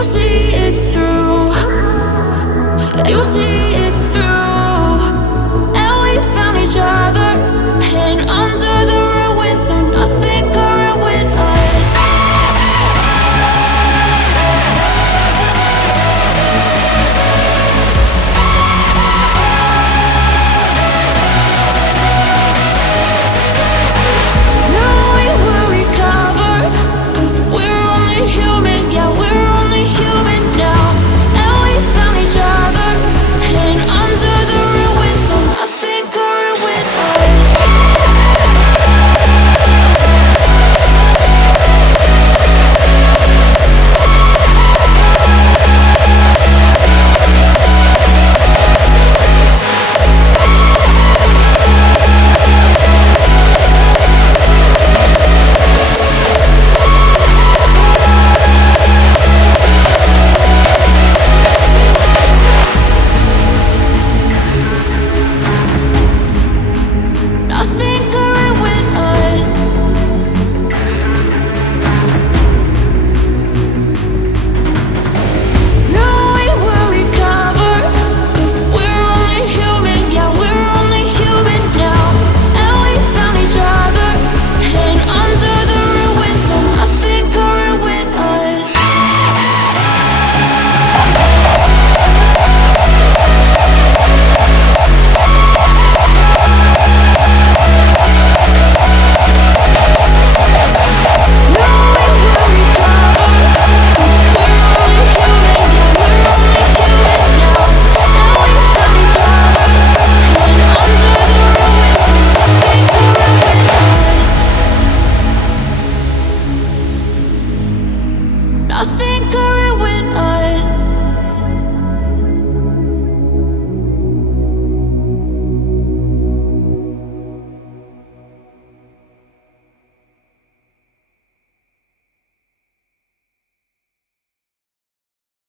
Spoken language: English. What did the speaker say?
You see it through. Yeah, you see it through. And we found each other, and under the ruins, so nothing could ruin us. Now we will recover, 'cause we're only human, yeah, we're only human now. And we found each other, and under the ruins, so nothing could ruin us. Nothing could ruin us. Now we will recover, 'cause we're only human, yeah, we're only human now. And we found each other, and under the ruins, so nothing could ruin us. Nothing could ruin